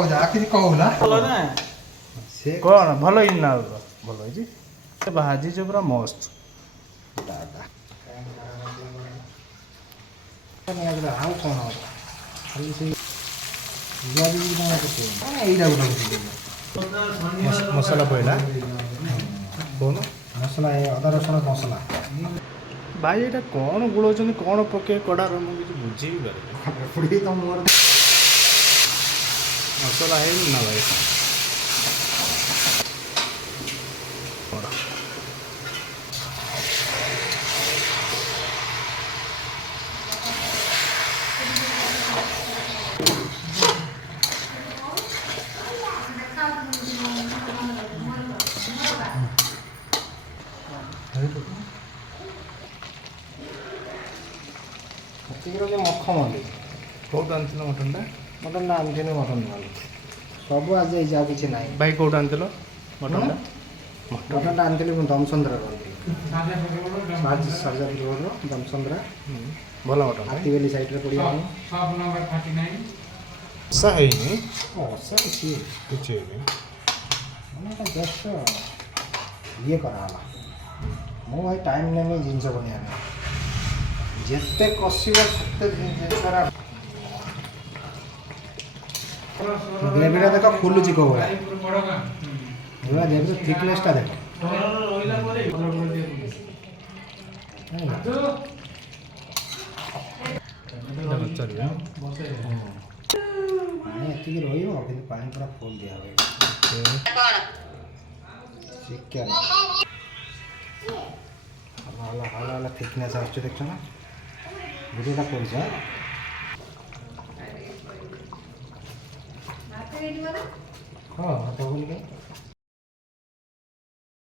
କିଛି କହୁନା ଭଲ ନା ସେ କ'ଣ ଭଲ ହେଇନି ନା ଭଲ ହେଇଛି ଭାଜିଛୁ ପୁରା ମସ୍ତ। ଆଉ କ'ଣ ଖାଲି ସେଇ ଏଇଟା ମସଲା ପଡ଼ିଲା କହୁନ ମସଲା ଅଦା ରସୁଣ ମସଲା ଭାଇ ଏଇଟା କ'ଣ ଗୁଳଉଛନ୍ତି କ'ଣ ପକେଇ କଡ଼ାର ମୁଁ କିଛି ବୁଝିବି ପାରୁନି। ପଡ଼ି ତ ମୋର ମସଲା ହେଇନି ନା ଭାଇ ସେତିକିର ମଖମଲ୍ଲି କେଉଁଠୁ ଆଣିଥିଲ ମଟନ୍ଟା? ମଟନ୍ଟା ଆଣିଥିଲି ମଟନ୍ ଆଣି ସବୁ ଆଜି ହେଇଛି ଆଉ କିଛି ନାହିଁ। ଭାଇ କେଉଁଠୁ ଆଣିଥିଲ ମଟନ୍ଟା? ମଟନ୍ଟା ଆଣିଥିଲି ମୁଁ ଦମସନ୍ଦ୍ରା କରିଥିଲି ସର୍ଜାପୁର ରୋଡ଼ର ଦମସନ୍ଦ୍ରା ଭଲ ମଟନ୍ ହାତୀବେଲି ସାଇଡ଼୍ରେ ପଡ଼ିବ ବର୍ଷା ହେଇନି ଅସା କିଛି ହେଇନି ମାନେ ଏଇଟା ଜଷ୍ଟ ଇଏ କରାହେଲା। ମୁଁ ଭାଇ ଟାଇମ୍ ନେମି ଜିନିଷ ବନେଇବା ପାଇଁ ଯେତେ କଷିବ ସେତେ ଜିନିଷଟା ଗ୍ରେଭିଟା ଦେଖ ଫୁଲୁଛି କେଉଁ ଭଳିଆ ଏଇଭଳିଆ ଦେଖ ଥିକନେସ୍ଟା ଦେଖ ପାଣି ଏତିକି ରହିବ କିନ୍ତୁ ପାଣି ପୁରା ଫୁଲ୍ ଦିଆ ହୁଏ। ଚିକେନ୍ ଭଲ ଥିକନେସ୍ ଆସୁଛି ଦେଖଛ ନା ଭିଡ଼ିଓଟା କରୁଛ ହଁ ଭାତ ବୋଲି